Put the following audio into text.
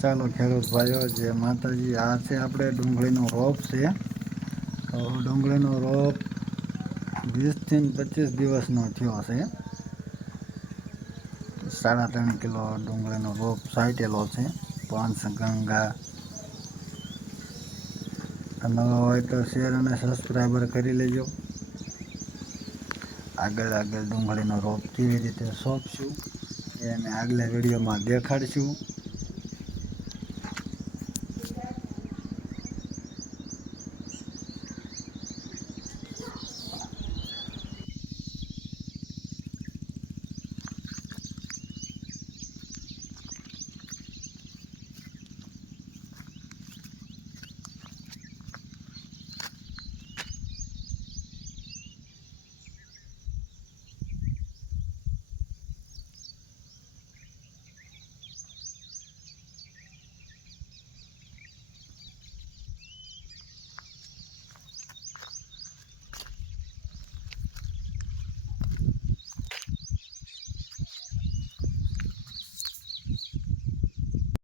ચાલો ખેડૂત ભાઈઓ, જે માતાજી, આ છે આપણે ડુંગળીનો રોપ છે. તો ડુંગળીનો રોપ 20 થી 25 દિવસનો થયો હશે. 3.5 કિલો ડુંગળીનો રોપ સાઈટેલો છે. પંચગંગા. નવા હોય તો શેર અને સબસ્ક્રાઈબર કરી લેજો. આગળ ડુંગળીનો રોપ કેવી રીતે સોંપશું એ અમે આગલા વિડીયોમાં દેખાડશું.